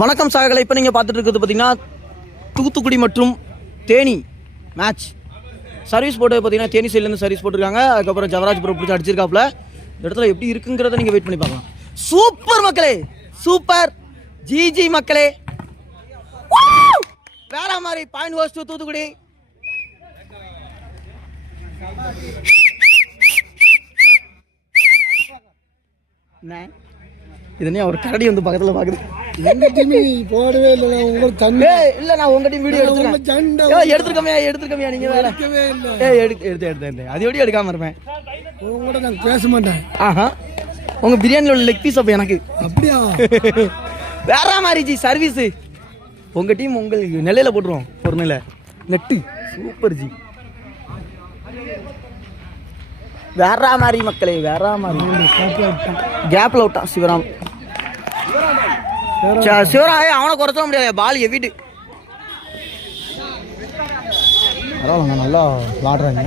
வணக்கம் சாகலை. இப்போ நீங்கள் பார்த்துட்டு இருக்கிறது பார்த்தீங்கன்னா தூத்துக்குடி மற்றும் தேனி மேட்ச் சர்வீஸ் போட்டு பார்த்தீங்கன்னா தேனி சைட்லேருந்து சர்வீஸ் போட்டிருக்காங்க. அதுக்கப்புறம் ஜவராஜ் ப்ரோ பிடிச்சி அடிச்சிருக்காப்புல. இந்த இடத்துல எப்படி இருக்குங்கிறத நீங்கள் வெயிட் பண்ணி பார்க்கலாம். சூப்பர் மக்களே, சூப்பர் ஜிஜி மக்களே, வேற மாதிரி பாயிண்ட் வாஸ் டு தூத்துக்குடி. இதனே அவர் கரடி வந்து பக்கத்தில் பார்க்குது. எங்க டீம் போடவே இல்லை. உங்களுக்கு தண்ணி இல்லை, நான் உங்க டீம் வீடியோ எடுத்துருக்கமையா நீங்க வேற எடுத்து அது எப்படி எடுக்காம இருப்பேன். உங்களோட நான் பேச மாட்டேன். ஆஹா, உங்க பிரியாணியில் உள்ள லெக் பீஸ் அப்போ எனக்கு அப்படியா வேற மாதிரி ஜி சர்வீஸு. உங்க டீம் உங்களுக்கு நெல்லையில் போட்டுருவோம் ஒரு நிலை நெட்டு. சூப்பர் ஜி, வேற மாதிரி மக்களே, வேற மாதிரி. கேப்ல விட்டான் சிவராம். சிவராம் அவனை குறைச்ச முடியாது, பால் எவிட்டு. பரவாயில்ல, நல்லா விளாடுறாங்க.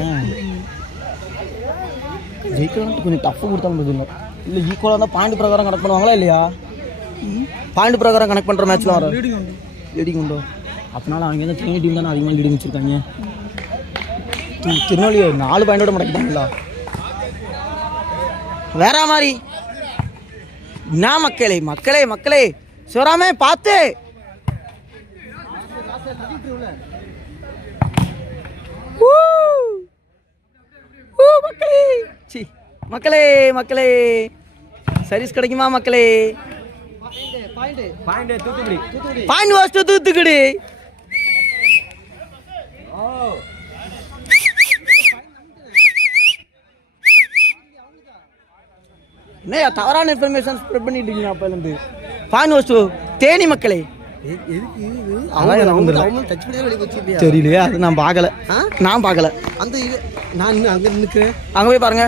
ஜெயிக்கலாம் கொஞ்சம் டஃப் கொடுத்தாலும் இல்லை. இல்லை ஈக்குவலாக இருந்தால் பாயிண்ட் பிரகாரம் கனெக்ட் பண்ணுவாங்களா இல்லையா? பாயிண்ட் பிரகாரம் கனெக்ட் பண்ணுற மேட்ச்லாம் வரும். லீடிங் உண்டோ? அப்படினால அவங்க வந்து தேனி டீம் தானே அதிகமாக லீடிங் வச்சுருக்காங்க. திருநெல்வேலி 4 பாயிண்டோட முடக்கிட்டாங்களா? வேற மாதிரி. நான் மக்களே மக்களே மக்களே சிவராமே பார்த்து மக்களே மக்களே சர்வீஸ் கிடைக்குமா மக்களே? பாயிண்ட் வாஸ்ட் தூத்துக்குடி. என்ன தவறான இன்ஃபர்மேஷன் ஸ்ப்ரெட் பண்ணிட்டு இருக்கீங்க அப்போலேருந்து. பாயிண்ட் வாஸ்ட் தேனி மக்களே. தெரியலையா? அது நான் பார்க்கல. நான் பார்க்கல. அந்த நான் இன்னும் அங்கே நிற்கிறேன். அங்கே போய் பாருங்க.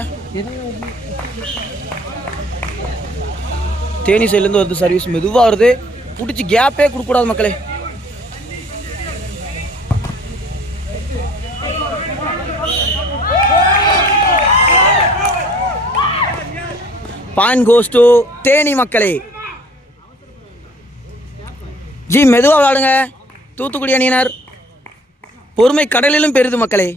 தேனி சைட்லேருந்து வருது சர்வீஸ், மெதுவாக வருது. பிடிச்சி கேப்பே கொடுக்கக்கூடாது மக்களே. பாயிண்ட் கோஸ் டு தேனி மக்களே. ஜி மெதுவாக விளாடுங்க தூத்துக்குடி அணியினர். பொறுமை கடலிலும் பெருது மக்களே.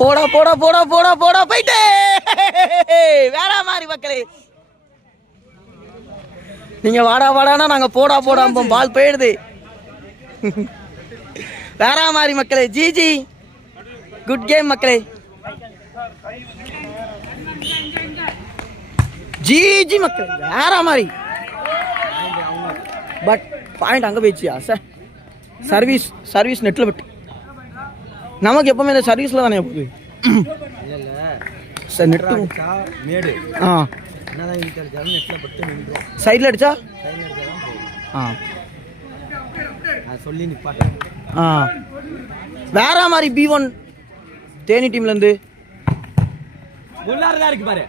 போடா போடா போடா போடா போடா போயிட்டே. வேற மாதிரி மக்களே. நீங்க வாடா வாடானா நாங்க போடா போடாம்போம். பால் போயிடுது. வேற மாதிரி மக்களே. ஜிஜி குட் கேம் மக்களே. ஜிஜி மக்கள் வேற மாதிரி. பட் பாயிண்ட் அங்கே போயிடுச்சியா சார்? சர்வீஸ் நெட்டில் விட்டு நமக்கு எப்பவுமே இந்த சர்வீஸில் தானே போகுது சார். நெட்டு சைடில் அடிச்சா சொல்லி நிப்பாட்டேன். வேற மாதிரி. B1 தேனி டீம்லேருந்து இருக்கு பாரு.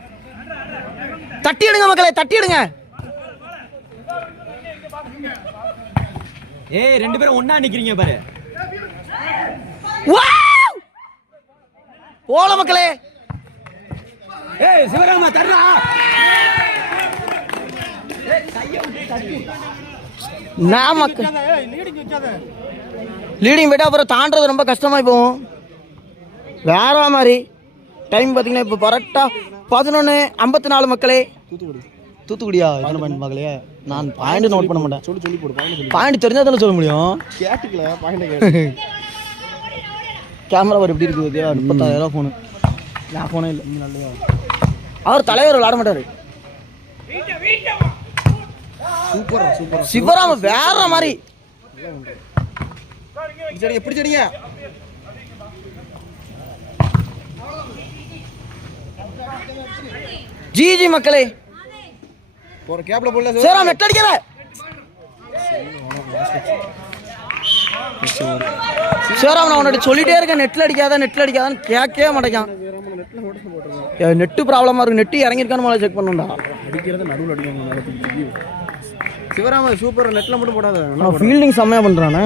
தட்டி எடுங்க மக்களே, தட்டி எடுங்க. ஏய், 2 பேரும் ஒண்ணா நிக்கிறீங்க பாரு. போல மக்களே. ஏய் சிவராமா தர்றா. நான் மக்கள் லீடிங் போய்ட்டா அப்புறம் தாண்டது ரொம்ப கஷ்டமாகி போகும். வேற மாதிரி. டைம் பார்த்தீங்கன்னா இப்போ கரெக்டாக 11:54 மக்களே. தூத்துக்குடியா? என்ன பாயிண்ட் மக்களே? நான் பாயிண்ட் நோட் பண்ண மாட்டேன். சொல்லி போடு. பாயிண்ட் தெரிஞ்சா தானே சொல்ல முடியும். கேட்டுக்கல பாயிண்ட். கேமரா எப்படி இருக்குது? 30,000 ஃபோனு. என் ஃபோனே இல்லை. நல்லதா அவர் தலைவர் விளாட மாட்டார். சூப்பர் சிவராம வேற மாதிரி. எப்படி சரிங்க? ஜிஜி மக்களே. ஒரு கேப்ல போடல சிவராம் நெட் அடிக்கல. சிவராம் நான் உன்கிட்ட சொல்லிட்டே இருக்கேன் நெட்ல அடிக்காதான்னு கேட்கவே மாட்டேங்கான். நெட்டு ப்ராப்ளமா இருக்கு. நெட்டு இறங்கிருக்கான்னு முதல்ல செக் பண்ணுண்டா. அடிக்கிறது நடுவில் அடிக்கணும். சிவராம சூப்பர். நெட்ல மட்டும் போடாத. ஃபீல்டிங் செம்மையா பண்றானே.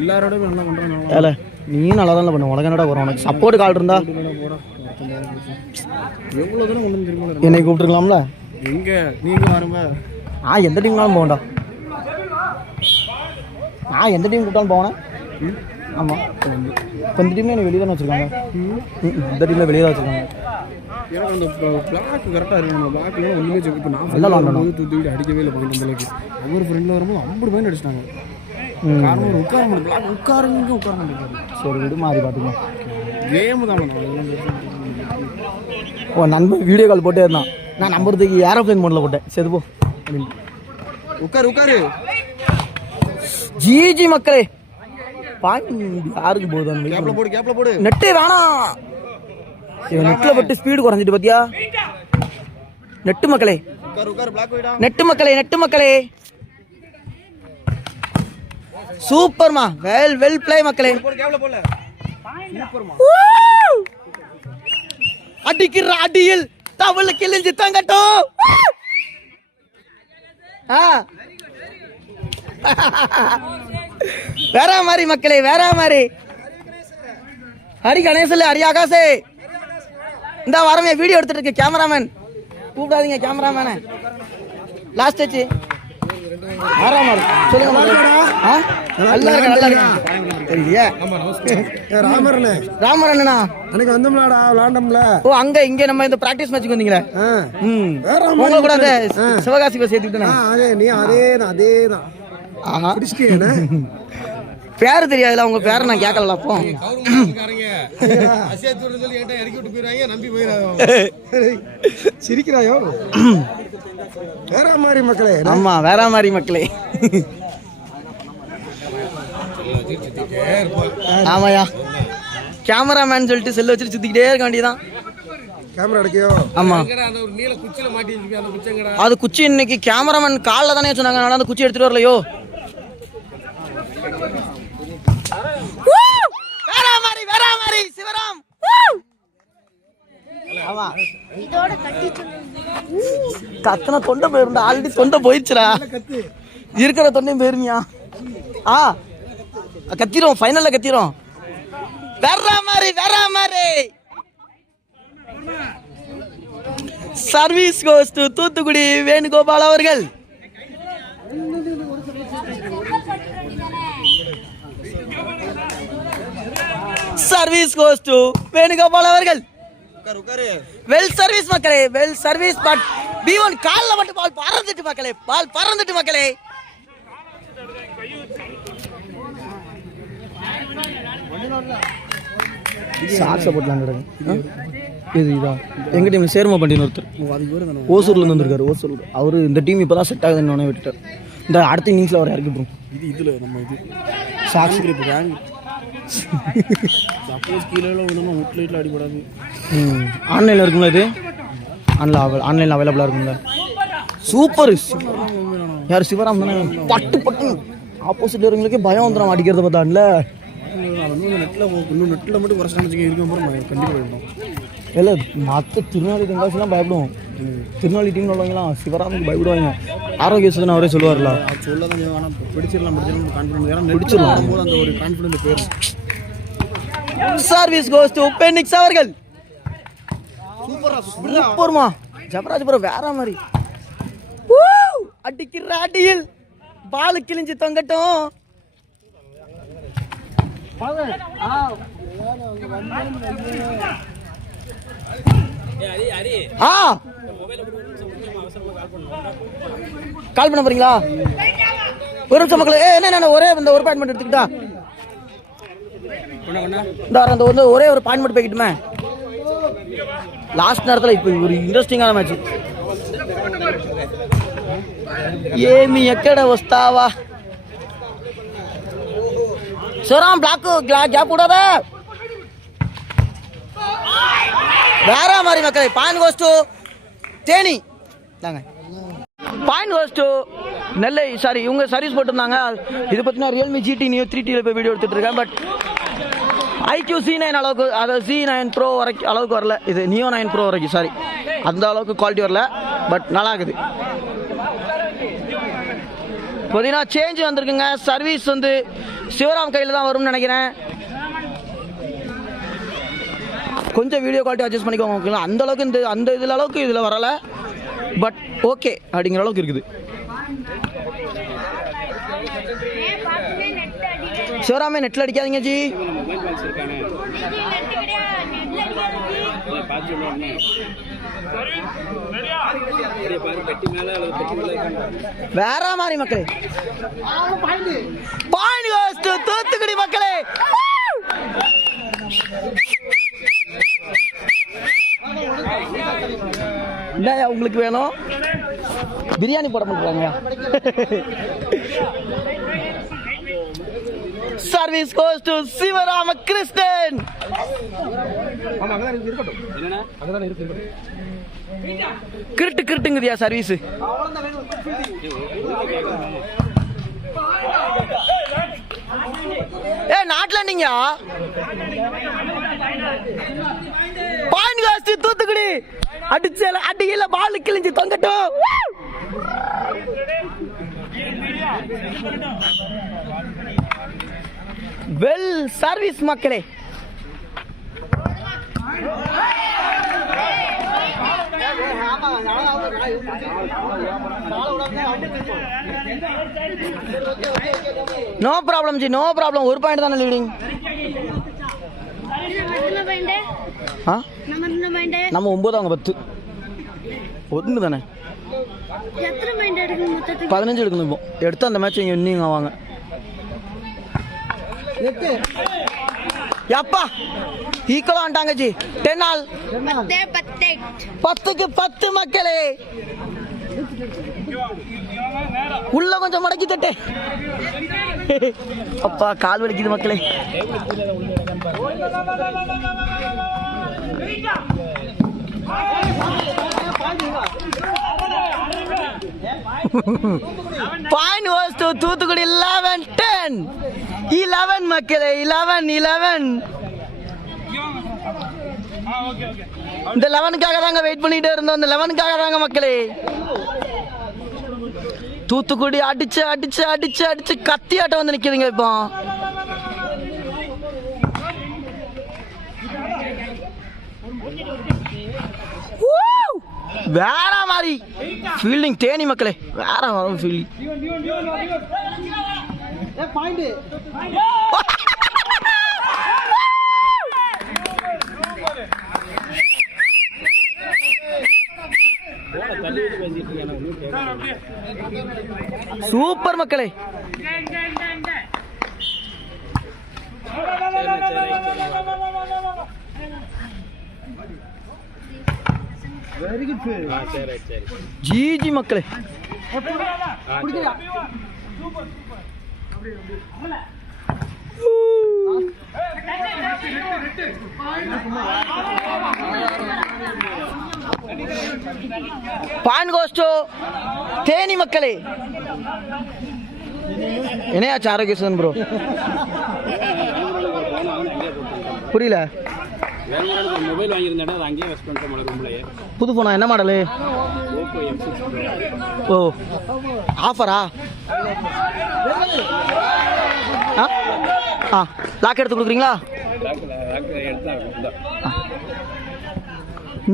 எல்லாரோட நல்லா பண்றானே. நீ நல்லா தான் பண்ண. உனக்கு என்னடா வரும்? உனக்கு சப்போர்ட் கால் இருந்தா எவ்வளவு தூரம் கொண்டு தெரியுமா? என்னை கூப்பிட்டுருக்கலாம்ல. எங்கே நீங்கள் வரும்ப நான் எந்த டீம்னாலும் போகண்டா. நான் எந்த டீம் கூப்பிட்டாலும் போனேன். ஆமாம், இப்போ இந்த டீம்ல வெளியே தானே வச்சுருக்காங்க. இந்த டீமில் வெளியே தான் வச்சுருக்காங்க. எனக்கு அந்த பிளாக் கரெக்டாக இருக்கு. நம்ம பிளாக்லாம் ஒன்றுமே இப்போ நான் நல்லா விளாண்டோம். தூக்கிட்டு அடிக்கவே இல்லை போய் நம்மளுக்கு. ஒவ்வொரு ஃப்ரெண்டில் வரும்போது 50 பாயிண்ட் அடிச்சிட்டாங்க. காரணம் உட்கார முடியும், பிளாக் உட்கார முடியாது. சரி விடு, மாறி பார்த்துக்கலாம். கேமு தான். ஓ நண்பன் வீடியோ கால் போட்டே இருந்தான். நான் நம்புறதுக்கு ஏரோப்ளைன் மோடில் போட்டேன். சரி போ உட்காரு. ஜிஜி மக்களே, பாயிண்ட் யாருக்கு போகுது? கேப்ல போடு. நெட்டு வேணாம். நெட்டில் போட்டு ஸ்பீடு குறைஞ்சிட்டு பார்த்தியா? நெட்டு மக்களே, நெட்டு மக்களே. சூப்பர்மா, வெல் பிளே மக்களே. அடிக்கிற அடியில் தவள கிழிஞ்சு தங்கட்டும். வேற மாதிரி மக்களே, வேற மாதிரி. ஹரி கணேசன், ஹரி ஆகாசே, இந்த வரமே வீடியோ எடுத்துட்டு இருக்கு. கேமராமேன் கூப்பிடாதீங்க, கேமராமேன லாஸ்ட் ஆச்சு. வேற மாதிரி சொல்லுங்க. நல்லா இருக்கு. தெரியலையா? ராமர் அண்ணனா அன்னைக்கு வந்தோம்லடா, விளாண்டோம்ல. ஓ அங்க இங்க நம்ம இந்த பிராக்டிஸ் மேட்ச்க்கு வந்தீங்களே. உங்களை கூட அந்த சிவகாசி போய் சேர்த்துக்கிட்டேன். அதேதான். பேரு தெரியாதுல, உங்க பேரை நான் கேட்கல. அப்போ சிரிக்கிறாயோ? வேற மாதிரி மக்களே. ஆமா, வேற மாதிரி மக்களே. ஆமாயா, கேமராமேன் சொல்லிட்டு செல்ல வச்சுட்டு சுத்திக்கிட்டே இருக்க வேண்டியதான். கேமரா எடுக்கையோ? ஆமா, அது குச்சி இன்னைக்கு கேமராமேன் காலில் தானே சொன்னாங்க. நான் அந்த குச்சி எடுத்துட்டு வரலையோ. வேற மாதிரி சிவராம். கத்தனை தொண்டை போயிருந்தா, ஆல்ரெடி தொண்டை போயிடுச்சுடா. இருக்கிற தொண்டையும் போயிருமியா? கத்திரும், ஃபைனல்ல கத்திரும். வேற மாதிரி service goes to Thoothukudi Venugopal அவர்கள். சர்வீஸ் கோஸ் டு வேணுகோபால் அவர்கள். வெல் சர்வீஸ் மக்களே, வெல் சர்வீஸ். பட் B1 கால்ல மட்டும் பால் பறந்துட்டு மக்களே, பால் பறந்துட்டு மக்களே. சாக்ஸ போட்டலாங்க. இதுதான் எங்க டீம் சேர்மா பண்ணின்னு ஒருத்தர் ஓசூர்ல இருந்து வந்திருக்காரு. ஓசூர் அவரு இந்த டீம் இப்பதான் செட் ஆகுதுன்னு விட்டுட்டார். இந்த அடுத்த இன்னிங்ஸ்ல அவர் இறக்கி போறோம். இதுல நம்ம இது சாக்ஸ் சப்போஸ் கீழே விடணும், வீட்டில் அடிபடாது. ஆன்லைனில் இருக்குங்களா? இது ஆன்லைனில் அவைலபிளாக இருக்குங்களா? சூப்பர். யார் சிவராம் தானே? பட்டு ஆப்போசிட்ல இருக்கவங்களுக்கே பயம் வந்துடும் அடிக்கிறத பார்த்தான்ல. நெட்டில் மட்டும் குறைச்சி இருக்கும் கண்டிப்பாக போயிடும். இல்லை, மற்ற திருநாளி தெங்காசிலாம் பயப்படுவோம். திருநாளி டீம்ல உள்ளவங்களாம் சிவராமுக்கு பயப்படுவாங்க. ஆரோக்கியசன் அவரே சொல்லுவார்ல, சொல்லதான். ஆனால் பிடிச்சிடலாம் கான்ஃபிடன்ஸ். பிடிச்சிடலாம் போது அந்த ஒரு கான்ஃபிடன்ஸ் போயிடும். சர்வீஸ் கோஸ் டு பெனிக்ஸ் அவர்கள். சூப்பர்மா ஜபராஜபுரம், வேற மாதிரி. அடிக்கிற அடியில் பால் கிழிஞ்சு தொங்கட்டும். கால் பண்ண போறீங்களா? ஒரு நிமிஷம் மக்களே. என்ன ஒரே இந்த ஒரு பாயிண்ட் மட்டும் எடுத்துக்கிட்டா அந்த வந்து ஒரே ஒரு பாயிண்ட் மட்டும் போய்கிட்டுமே. லாஸ்ட் நேரத்தில் இப்போ ஒரு இன்ட்ரெஸ்டிங்கான மேட்ச். ఏమి ఎక్కడ వస్తావా శివరాం బ్లాక్ గ్యాప్ కూడదా வேற மாதிரி மக்களே. Point goes to Theni. Point goes to Nellai. Sorry, இவங்க சர்வீஸ் போட்டிருந்தாங்க. இது பார்த்தீங்கன்னா ரியல்மி GT Neo 3T போய் வீடியோ எடுத்துட்டு இருக்கேன். பட் IQ C9 அளவுக்கு, அதாவது C9 Pro வரைக்கும் அளவுக்கு வரல. இது Neo 9 Pro வரைக்கும், சாரி, அந்த அளவுக்கு குவாலிட்டி வரல. பட் நல்லா இருக்குது. பார்த்தீங்கன்னா சேஞ்ச் வந்திருக்குங்க. சர்வீஸ் வந்து சிவராம் கையில் தான் வரும்னு நினைக்கிறேன். கொஞ்சம் வீடியோ குவாலிட்டி அட்ஜஸ்ட் பண்ணிக்கோங்க. அந்த அளவுக்கு அந்த இதில் அளவுக்கு இதில் வரலை. பட் ஓகே அப்படிங்கிற அளவுக்கு இருக்குது. சிவராமே நெட்டில் அடிக்காதீங்க ஜி. வேற மாதிரி மக்களே, பாயிண்ட் தூத்துக்குடி மக்களே. என்னயா உங்களுக்கு வேணும்? பிரியாணி போட மாட்டாங்க. Service goes to Sivaramakrishnan. கிருட்டு கிருட்டுங்குதியா சர்வீஸ். ஏ நாட்டில் நீங்க பாயிண்ட் காஸ்ட் தூத்துக்குடி. அடிச்சு அடியில பால் கிழிஞ்சு தொங்கட்டும். வெல் சர்வீஸ் மக்களே. No problem ji, no problem. ஒரு பாயிண்ட் தானே லீடிங். நம்ம 9 அவங்க 10 ஒன்று தானே. 15 எடுக்கணும். இப்போ எடுத்து அந்த மேட்ச் இங்கே இன்னிங்க வாங்க. எப்பா ஈக்குவலா வந்துட்டாங்க ஜி. 10 ஆல் 10க்கு 10 மக்களே. உள்ள கொஞ்சம் மடக்கி தட்டு. அப்பா கால் வலிக்குது மக்களே. Point was to Thoothukudi 11-10. 11 மக்களே, 11. இந்த 11க்காக தாங்க வெயிட் பண்ணிட்டே இருந்தோம். இந்த 11க்காக தாங்க மக்களே. தூத்துக்குடி அடிச்சு அடிச்சு அடிச்சு அடிச்சு கத்தியாட்டம் வந்து நிக்குதுங்க. இப்போ வேற மாதிரி ஃபீல்டிங் தேனி மக்களே. வேற வரும் ஃபீல்டிங். சூப்பர் மக்களே. ஜிஜி மக்களே. பாயிண்ட் கோஸ் டு தேனி மக்களே. என்னையாச்சு ஆரோக்கியசன் ப்ரோ? புரியல. மொபைல் வாங்கியிருந்தா அது அங்கேயே வெஸ்ட் பண்ணிட்டோம். ரூம்லயே புது போனா என்ன மாடலு? Oppo M6 Pro. ஓ ஆஃபரா? லாக் எடுத்து கொடுக்குறீங்களா?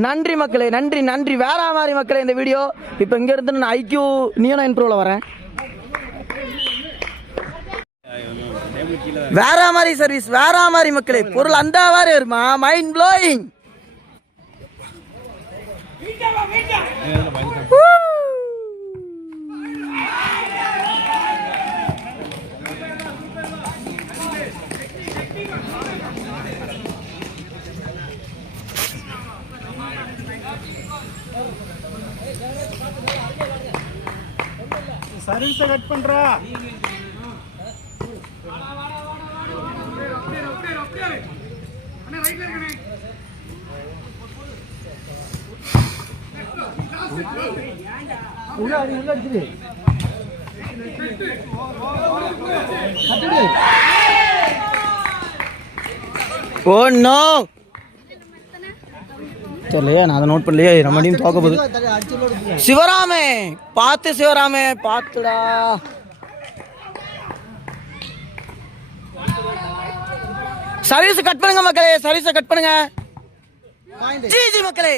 நன்றி மக்களே, நன்றி நன்றி. வேற மாதிரி மக்களே இந்த வீடியோ. இப்போ இங்க இருந்து நான் IQ Neo 9 Proல வரேன். வேற மாதிரி சர்வீஸ், வேற மாதிரி மக்களே. பொருள் அந்த மாதிரி வருமா? Mind blowing. சர்வீஸை கட் பண்றா. ஓ நோ தெரியலையா, நான் அதை நோட் பண்ணலையே. நம்மளையும் தோக்க போகுது. சிவராமே பார்த்து, சிவராமே பார்த்துடா. சர்வீஸ் கட் பண்ணுங்க மக்களே, சர்வீஸை கட் பண்ணுங்க. ஜி ஜி மக்களே.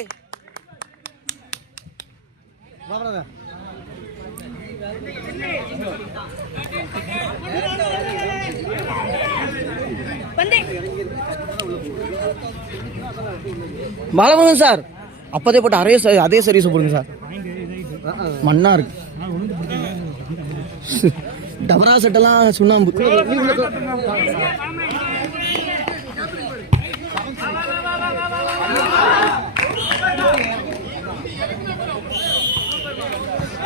பாலமுருகன் சார் அப்போதே போட்டு அதே சர்வீஸ் போடுங்க சார். மண்ணா இருக்கு. டபரா செட்டெல்லாம் சுண்ணாம்பு.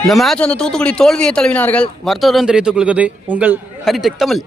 இந்த மேட்ச் வந்து தூத்துக்குடி தோல்வியை தழுவினார்கள். வருத்தத்துடன் தெரிவித்துக் கொள்கிறது உங்கள் ஹரிடெக் தமிழ்.